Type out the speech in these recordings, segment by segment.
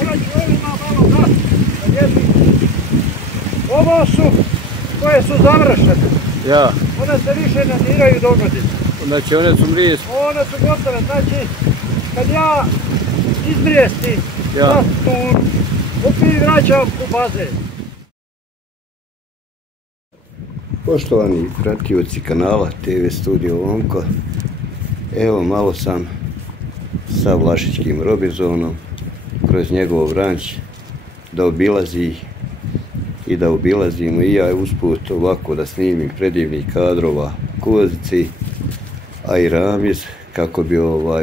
Ona čvolima malo da jedni. Ovo su koje su zamršene. Ja. One se više ne diraju do godine. Znači one su mrijeste. One su gotove, znači kad ja izmrijestim Ja. opet vraćam u bazen. Poštovani pratioci kanala TV Studio Lonko, evo malo sam sa Vlašićkim Robinzonom kroz njegov ranč da obilazi i da obilazimo i ja usput ovako da snimim predivnih kadrova kozici, a i Ramiz kako bi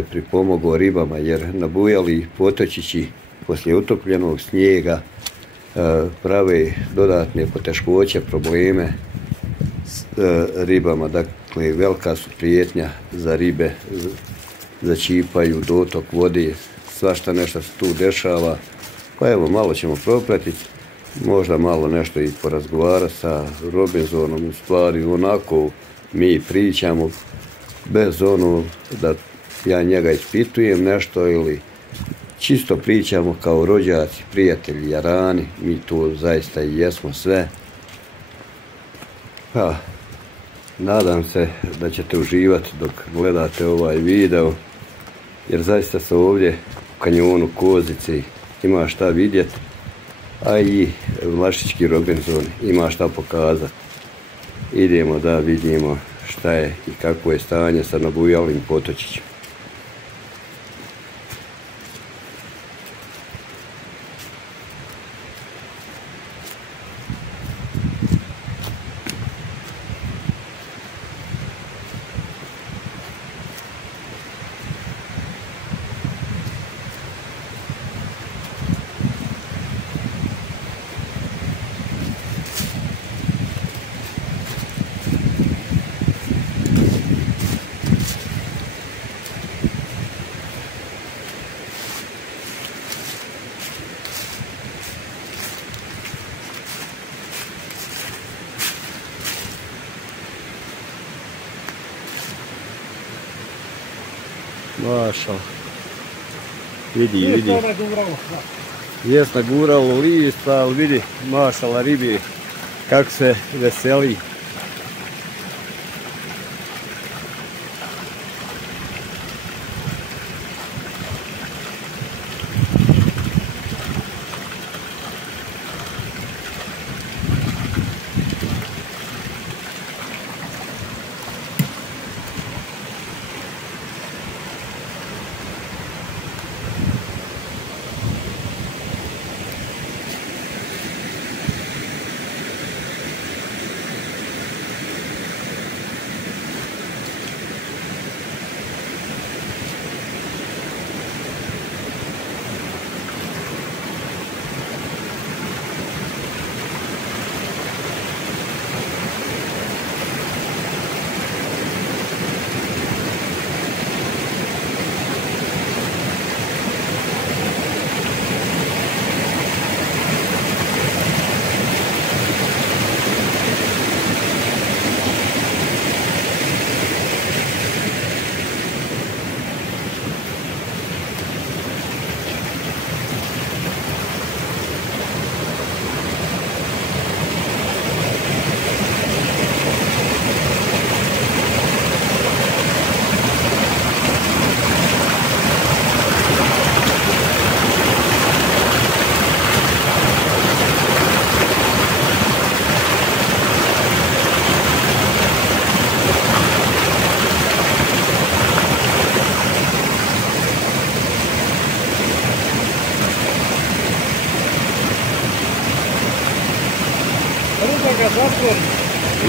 pripomogao ribama, jer nabujali potočići poslije utopljenog snijega prave dodatne poteškoće, probleme s ribama. Dakle, velika su prijetnja za ribe, začipaju dotok vode, svašta nešto se tu dešava. Pa evo, malo ćemo propratiti, možda malo nešto i porazgovarati sa Robinzonom. U stvari onako mi pričamo bez ono da ja njega ispitujem nešto ili čisto pričamo kao rođaci, prijatelji, jarani. Mi to zaista i jesmo sve. Pa, nadam se da ćete uživati dok gledate ovaj video, jer zaista se ovdje u kanjonu Kozici ima šta vidjeti, a i Vlašićki Robinzon ima šta pokazati. Idemo da vidimo šta je i kako je stanje sa nabujalim potočićima. Maša, vidi. Jes naguralo list, ali vidi, mašala ribi kako se veseli.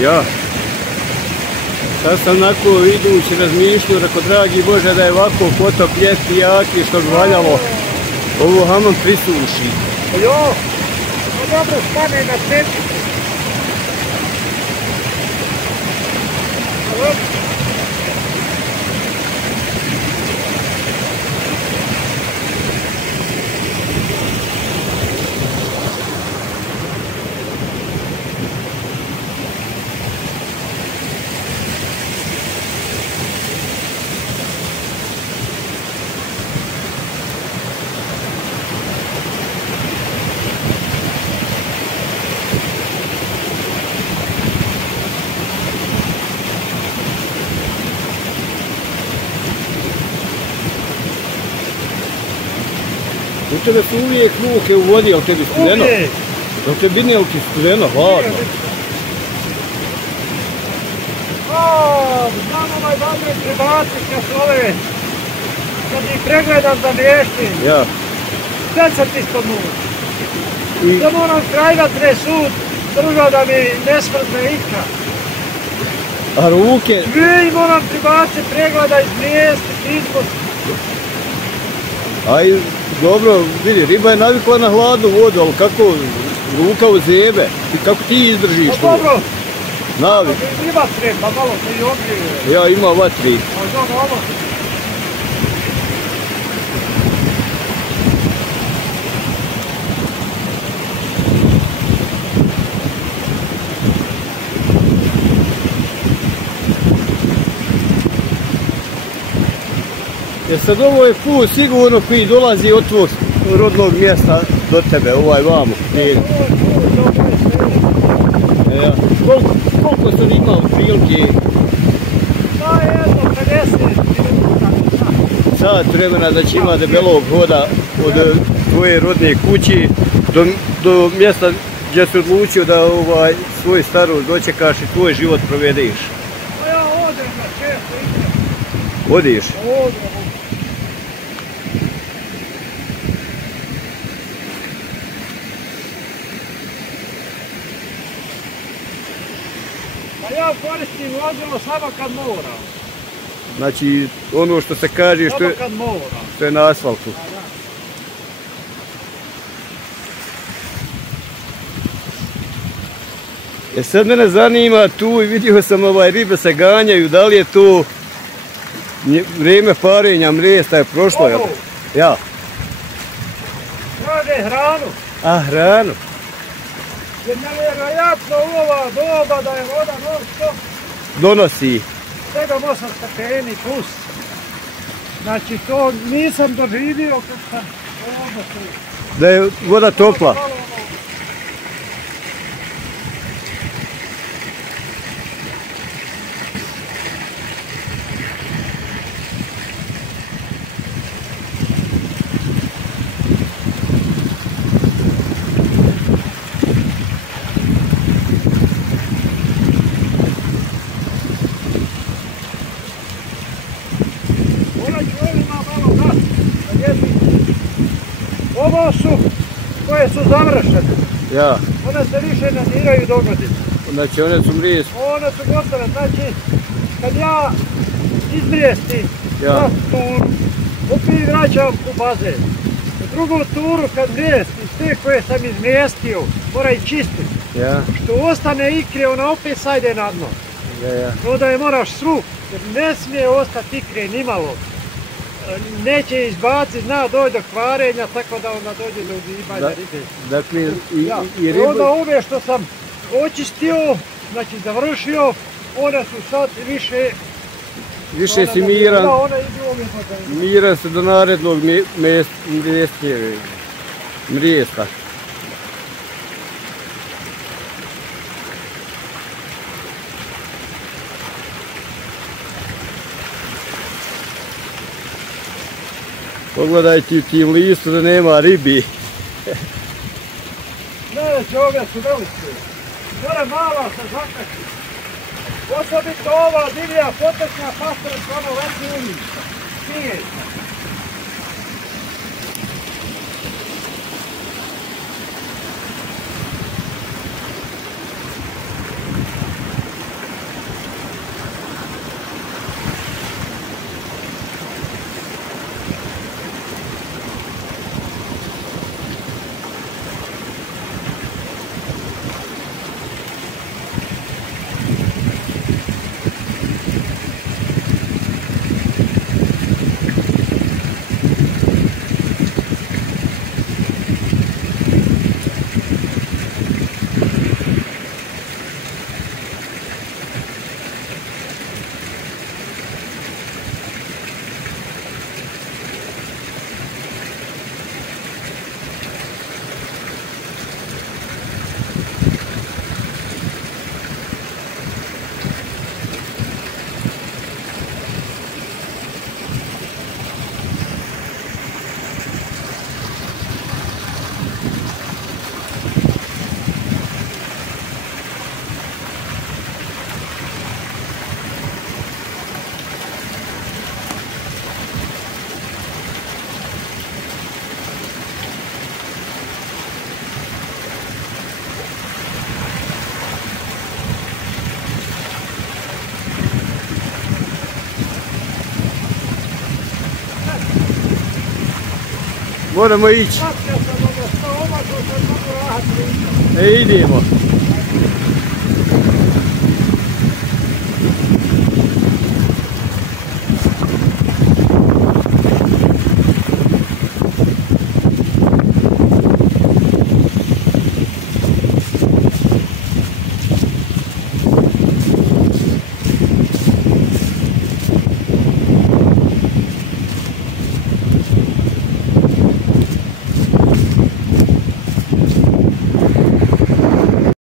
Ja. Sad sam onako idući razmišljao, rekao dragi Bože da je ovako potop ljeti jaki što bi valjalo ovo hamam prisuši. Jo, to dobro spane na sebi. U tebe su uvijek ruke u vodi, ali tebi studeno? Uvijek. Jel te bine, jel ti studeno, hladno? Znam ovaj badne pribacit kad su ove, kad ih pregledam da mještim. Ja. 10 ispod nula. Da moram krajvat sud, drugo da mi ne smrzne ikra. A ruke? Svi moram pribacit pregleda, izmijestiti, ispod. Aj, dobro, vidi, riba je navikla na hladnu vodu, ali kako ruka u zebe? I kako ti izdržiš Pa to? dobro, Navik. riba treba, malo se i ogrije. Ja ima vatri. A dobro, ovo. Jer sad ovo je put sigurno koji dolazi od tvog rodnog mjesta do tebe, ovaj vamo. Ja. Koliko sam imao prilike? Da, jedno, 50 minuta. Sat vremena da će ima debelog hoda od tvoje rodne kući do mjesta gdje si odlučio da svoj starost dočekaš i tvoj život provedeš. Pa ja odem na često idem. Odiš? Odem. Pa ja koristim vozilo samo kad moram. Znači ono što se kaže Samo kad moram. što je na asfaltu. Sad mene zanima tu i vidio sam ribe se ganjaju, da li je to vrijeme parenja mrijesta je prošlo? Ovo? Ja. Rade hranu. A, hranu? Jer nevjerojatno u ova doba da je voda non stop. Donosi. 7-8 stepeni plus. Znači to nisam doživio kad sam ovdje tu. Da je voda topla. Ovo su koje su završene. Ja. One se više ne diraju do godine. Znači one su mrijeste. One su gotove. Znači, kad ja izmrijestim Ja. turu, opet vraćam u bazen. U drugu turu kad mrijestim, sve koje sam izmrijestio, mora i čistiti. Ja. Što ostane ikre, ona opet sajde na dno. Ja. Onda je moraš sru, jer ne smije ostati ikre nimalo. Neće izbaciti, zna doći do kvarenja, tako da onda dođe do ugibanja ribe. Dakle, i I riba... onda ove što sam očistio, znači završio, one su sad Više si miran, Da, one idu ovdje. miran se do narednog mrijesta. Pogledaj ti u listu da nema ribi. Najveće ove su velike. Gore mala se zakači. Osobito ova divlja potečna pastora s ono leti ulica. Nije. Moramo ići. Idimo.